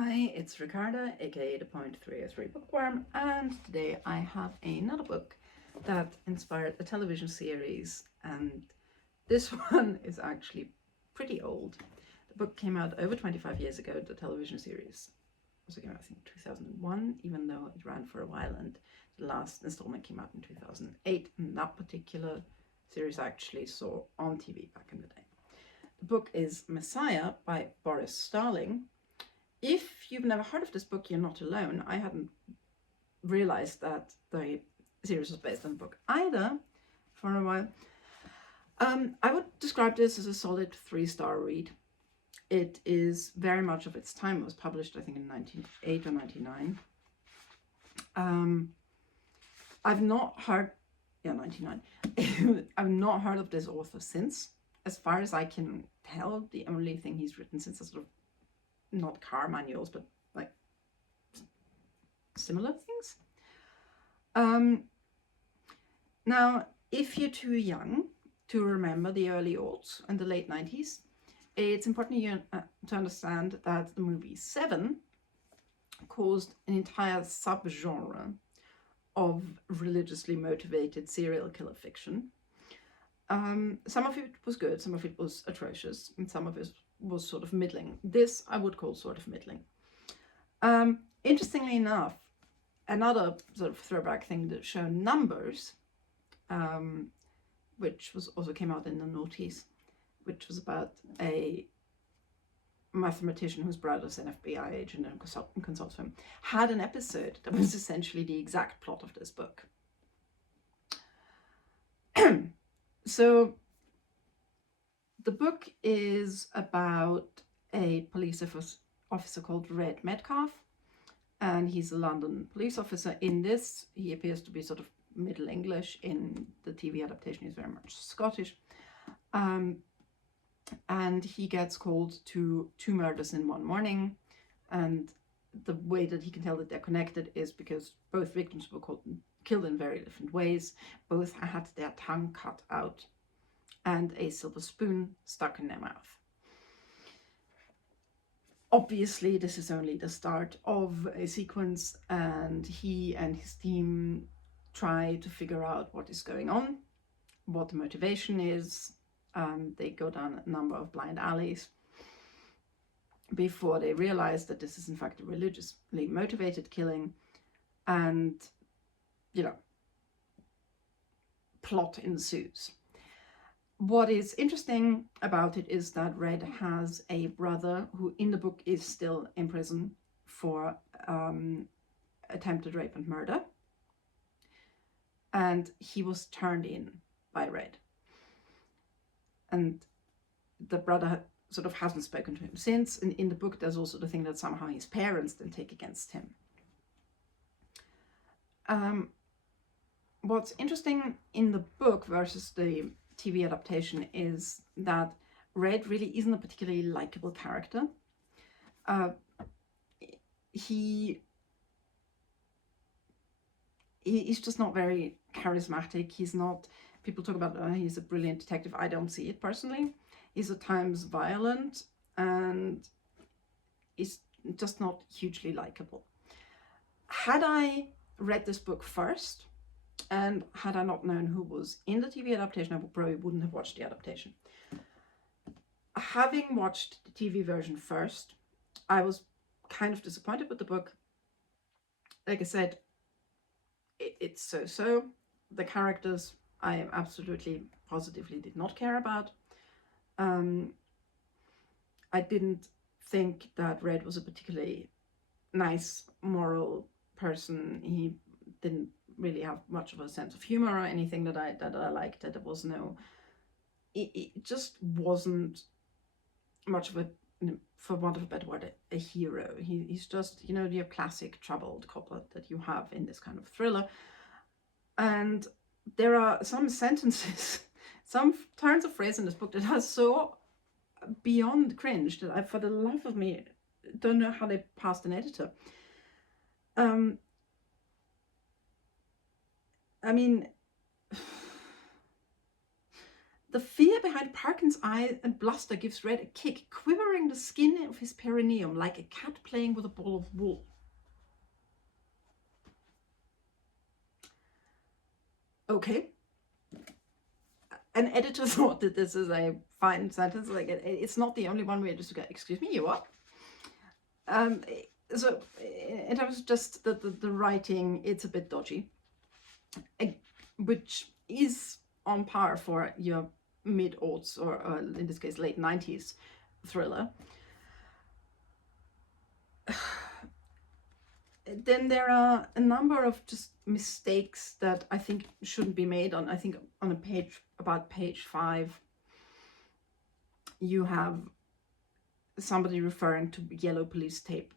Hi, it's Ricarda, aka the .303 Bookworm, and today I have another book that inspired a television series, and this one is actually pretty old. The book came out over 25 years ago. The television series also came out, I think, 2001, even though it ran for a while, and the last installment came out in 2008, and that particular series I actually saw on TV back in the day. The book is Messiah by Boris Starling. If you've never heard of this book, you're not alone. I hadn't realized that the series was based on the book either for a while. I would describe this as a solid 3-star read. It is very much of its time. It was published, I think, in 1908 or 99. I've not heard, 99. I've not heard of this author since. As far as I can tell, the only thing he's written since is sort of not car manuals, but like similar things. Now, if you're too young to remember the early aughts and the late 90s, it's important to understand that the movie Seven caused an entire subgenre of religiously motivated serial killer fiction. Some of it was good, some of it was atrocious, and some of it was sort of middling. This I would call sort of middling. Interestingly enough, another sort of throwback thing that showed numbers, which was also came out in the noughties, which was about a mathematician whose brother's an FBI agent and consults him, had an episode that was essentially the exact plot of this book. So the book is about a police officer called Red Metcalf, and he's a London police officer. In this, he appears to be sort of Middle English. In the TV adaptation, he's very much Scottish. And he gets called to 2 murders in one morning, and the way that he can tell that they're connected is because both victims were killed in very different ways. Both had their tongue cut out and a silver spoon stuck in their mouth. Obviously, this is only the start of a sequence, and he and his team try to figure out what is going on, what the motivation is. They go down a number of blind alleys before they realize that this is in fact a religiously motivated killing, and, plot ensues. What is interesting about it is that Red has a brother who in the book is still in prison for attempted rape and murder, and he was turned in by Red, and the brother sort of hasn't spoken to him since. And in the book there's also the thing that somehow his parents then take against him. What's interesting in the book versus the TV adaptation is that Red really isn't a particularly likable character. He's just not very charismatic. He's not, people talk about he's a brilliant detective. I don't see it personally. He's at times violent, and he's just not hugely likable. Had I read this book first, and had I not known who was in the TV adaptation, I probably wouldn't have watched the adaptation. Having watched the TV version first, I was kind of disappointed with the book. Like I said, it's so-so. The characters I absolutely, positively did not care about. I didn't think that Red was a particularly nice, moral person. He didn't really have much of a sense of humor or anything that I liked. That there was no, it just wasn't much of a, for want of a better word, a hero. He's just, your classic troubled couplet that you have in this kind of thriller. And there are some sentences, some turns of phrase in this book that are so beyond cringe that I, for the life of me, don't know how they passed an editor. I mean, The fear behind Parkin's eye and bluster gives Red a kick, quivering the skin of his perineum like a cat playing with a ball of wool. Okay. An editor thought that this is a fine sentence. Like it's not the only one where you just go, excuse me, you what? So in terms of just the writing, it's a bit dodgy, which is on par for your mid-aughts or in this case late 90s thriller. Then there are a number of just mistakes that I think shouldn't be made. I think on a page, about page 5, you have somebody referring to yellow police tape.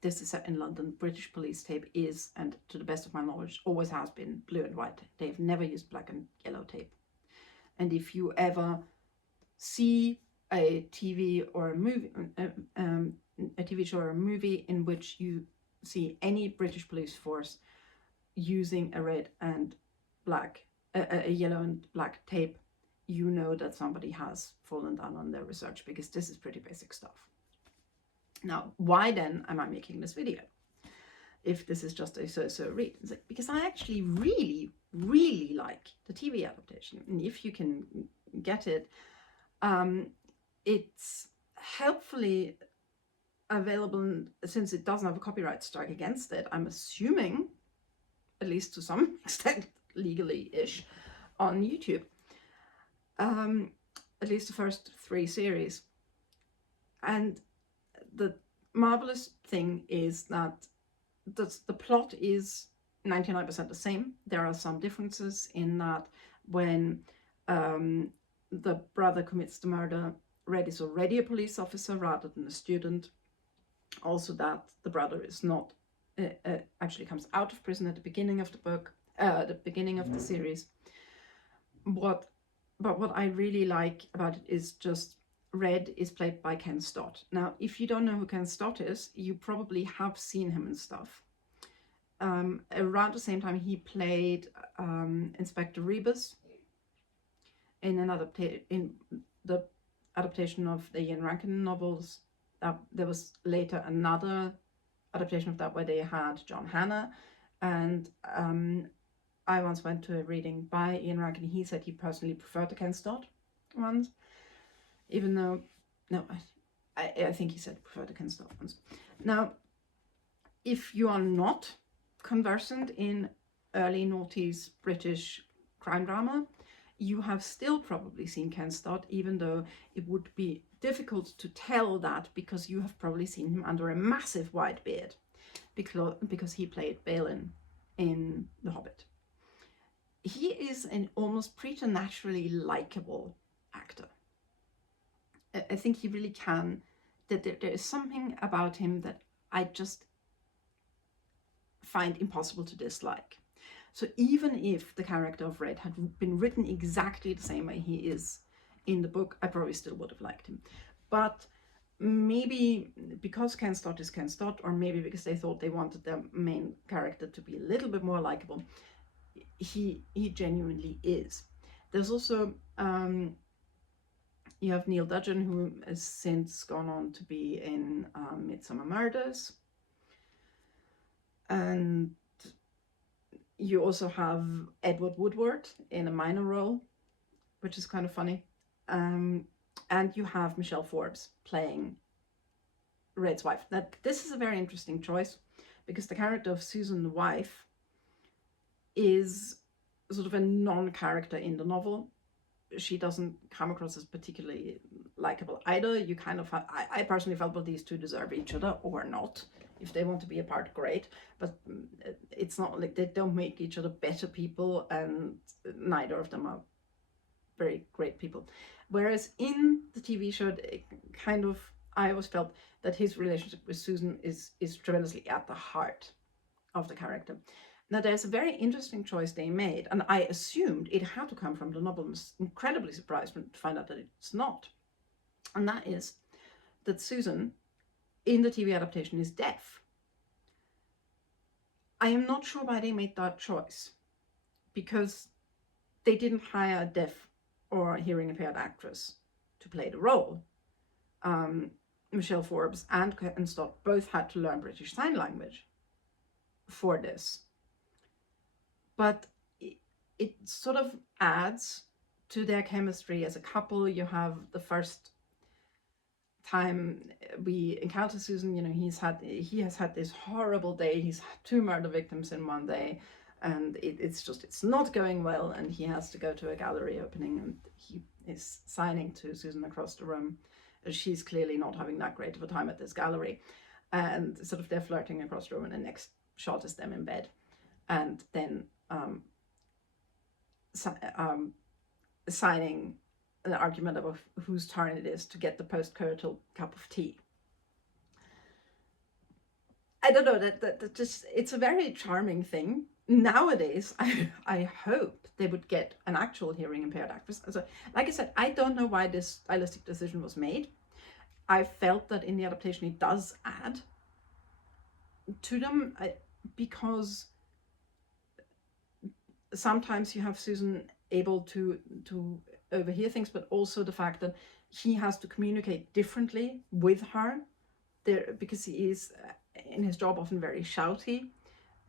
This is set in London. British police tape is, and to the best of my knowledge, always has been blue and white. They've never used black and yellow tape. And if you ever see a TV or a movie, a TV show or a movie in which you see any British police force using a red and black, a yellow and black tape, you know that somebody has fallen down on their research, because this is pretty basic stuff. Now, why then am I making this video if this is just a so-so read? It's like, because I actually really, really like the TV adaptation. And if you can get it, it's helpfully available, since it doesn't have a copyright strike against it, I'm assuming, at least to some extent, legally-ish, on YouTube. At least the first 3 series. And the marvelous thing is that the plot is 99% the same. There are some differences in that when the brother commits the murder, Red is already a police officer rather than a student. Also that the brother is not, actually comes out of prison at the beginning of the book, the beginning of the series. But what I really like about it is just Red is played by Ken Stott. Now, if you don't know who Ken Stott is, you probably have seen him in stuff. Around the same time, he played Inspector Rebus in the adaptation of the Ian Rankin novels. There was later another adaptation of that where they had John Hannah, and I once went to a reading by Ian Rankin. He said he personally preferred the Ken Stott ones, even though, no, I think he said he preferred the Ken Stott ones. Now, if you are not conversant in early noughties British crime drama, you have still probably seen Ken Stott, even though it would be difficult to tell that because you have probably seen him under a massive white beard, because he played Balin in The Hobbit. He is an almost preternaturally likable actor. I think he really can, that there is something about him that I just find impossible to dislike. So even if the character of Red had been written exactly the same way he is in the book, I probably still would have liked him. But maybe because Ken Stott is Ken Stott, or maybe because they thought they wanted their main character to be a little bit more likable, he genuinely is. There's also you have Neil Dudgeon, who has since gone on to be in Midsummer Murders, and you also have Edward Woodward in a minor role, which is kind of funny, and you have Michelle Forbes playing Red's wife. Now, this is a very interesting choice, because the character of Susan, the wife, is sort of a non-character in the novel. She doesn't come across as particularly likable either. You kind of have, I personally felt, well, these two deserve each other or not. If they want to be apart, great, but it's not like they don't make each other better people, and neither of them are very great people. Whereas in the TV show, kind of, I always felt that his relationship with Susan is tremendously at the heart of the character. Now, there's a very interesting choice they made, and I assumed it had to come from the novel. I was incredibly surprised to find out that it's not. And that is that Susan, in the TV adaptation, is deaf. I am not sure why they made that choice, because they didn't hire a deaf or hearing impaired actress to play the role. Michelle Forbes and Ken Stott both had to learn British Sign Language for this. But it sort of adds to their chemistry as a couple. You have the first time we encounter Susan, you know, he has had this horrible day. He's had 2 murder victims in one day, and it's not going well, and he has to go to a gallery opening, and he is signing to Susan across the room. She's clearly not having that great of a time at this gallery, and sort of they're flirting across the room, and the next shot is them in bed, and then signing an argument about whose turn it is to get the post-coital cup of tea. I don't know, that just, it's a very charming thing. Nowadays, I hope they would get an actual hearing impaired actress. So, like I said, I don't know why this stylistic decision was made. I felt that in the adaptation it does add to them, because sometimes you have Susan able to overhear things, but also the fact that he has to communicate differently with her there, because he is in his job often very shouty,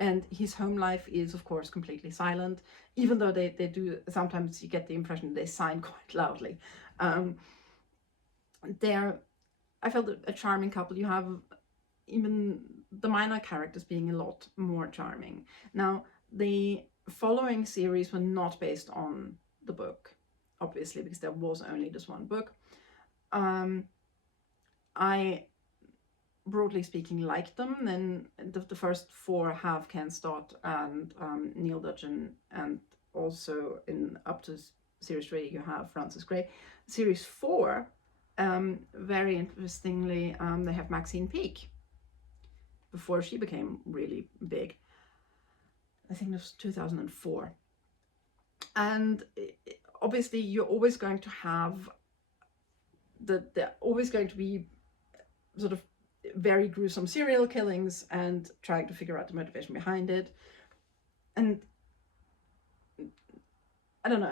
and his home life is of course completely silent, even though they do sometimes, you get the impression they sign quite loudly. I felt a charming couple. You have even the minor characters being a lot more charming. Now, the following series were not based on the book, obviously, because there was only this one book. I, broadly speaking, liked them. Then the first 4 have Ken Stott and Neil Dudgeon, and also in up to series 3 you have Francis Gray. Series 4, very interestingly, they have Maxine Peake, before she became really big. I think it was 2004. And obviously you're always going to have they're always going to be sort of very gruesome serial killings and trying to figure out the motivation behind it. And I don't know,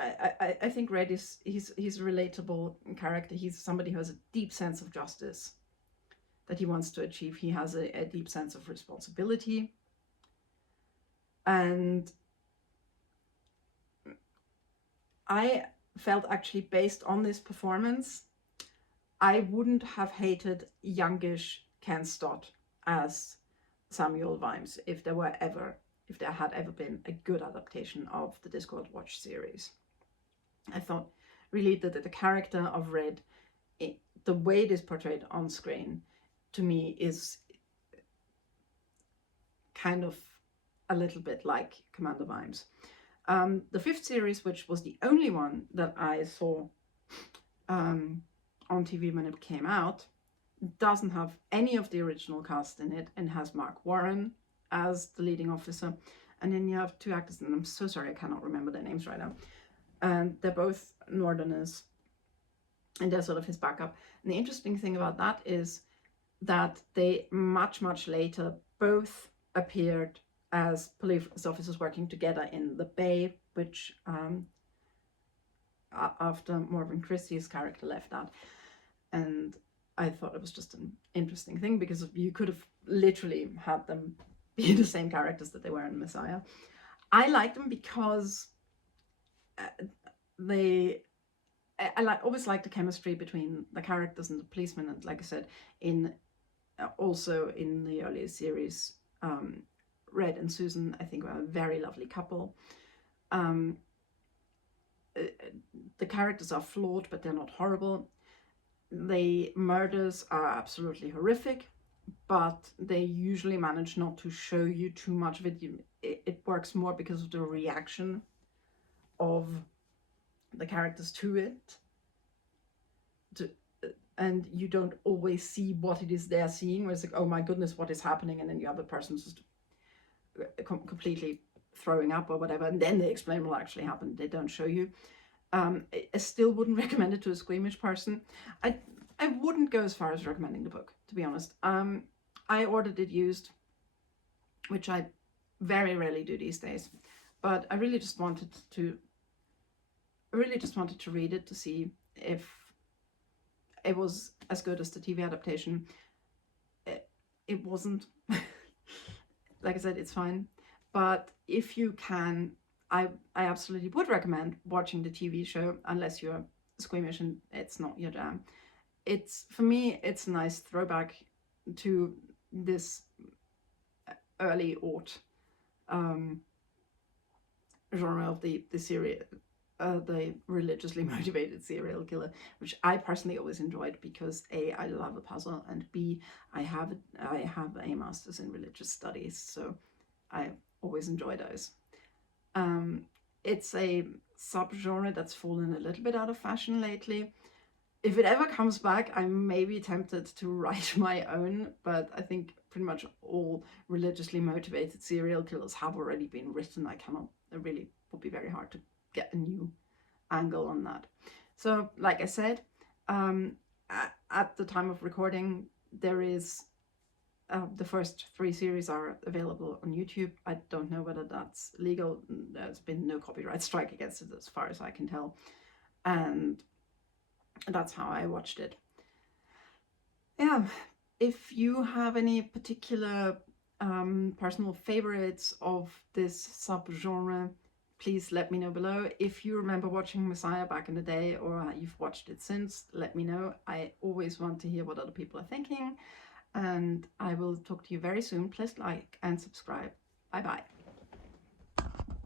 I think Red he's a relatable character. He's somebody who has a deep sense of justice that he wants to achieve. He has a deep sense of responsibility. And I felt, actually, based on this performance, I wouldn't have hated youngish Ken Stott as Samuel Vimes if there had ever been a good adaptation of the Discworld Watch series. I thought really that the character of Red, the way it is portrayed on screen, to me is kind of a little bit like Commander Vimes. The 5th series, which was the only one that I saw on TV when it came out, doesn't have any of the original cast in it, and has Mark Warren as the leading officer. And then you have 2 actors, and I'm so sorry I cannot remember their names right now. And they're both Northerners, and they're sort of his backup. And the interesting thing about that is that they much later both appeared as police officers working together in The Bay, which after Morgan Christie's character left that. And I thought it was just an interesting thing, because you could have literally had them be the same characters that they were in Messiah. I like them because I always like the chemistry between the characters and the policemen. And like I said, also in the earlier series, Red and Susan, I think, were a very lovely couple. The characters are flawed, but they're not horrible. The murders are absolutely horrific, but they usually manage not to show you too much of it. It works more because of the reaction of the characters to it. And you don't always see what it is they're seeing, where it's like, oh my goodness, what is happening? And then the other person's just completely throwing up or whatever, and then they explain what actually happened. They don't show you. I still wouldn't recommend it to a squeamish person. I wouldn't go as far as recommending the book, to be honest. I ordered it used, which I very rarely do these days, but I really just wanted to I really just wanted to read it to see if it was as good as the TV adaptation. It wasn't. Like I said, it's fine. But if you can, I absolutely would recommend watching the TV show, unless you're squeamish and it's not your jam. It's, for me, it's a nice throwback to this early aught genre of the serial, the religiously motivated serial killer, which I personally always enjoyed because A, I love a puzzle, and B, I have a master's in religious studies, so I always enjoy those. It's a subgenre that's fallen a little bit out of fashion lately. If it ever comes back, I may be tempted to write my own, but I think pretty much all religiously motivated serial killers have already been written. It really would be very hard to get a new angle on that. So, like I said, at the time of recording, there is the first 3 series are available on YouTube. I don't know whether that's legal. There's been no copyright strike against it as far as I can tell. And that's how I watched it. Yeah, if you have any particular personal favorites of this subgenre, please let me know below. If you remember watching Messiah back in the day, or you've watched it since, let me know. I always want to hear what other people are thinking. And I will talk to you very soon. Please like and subscribe. Bye bye.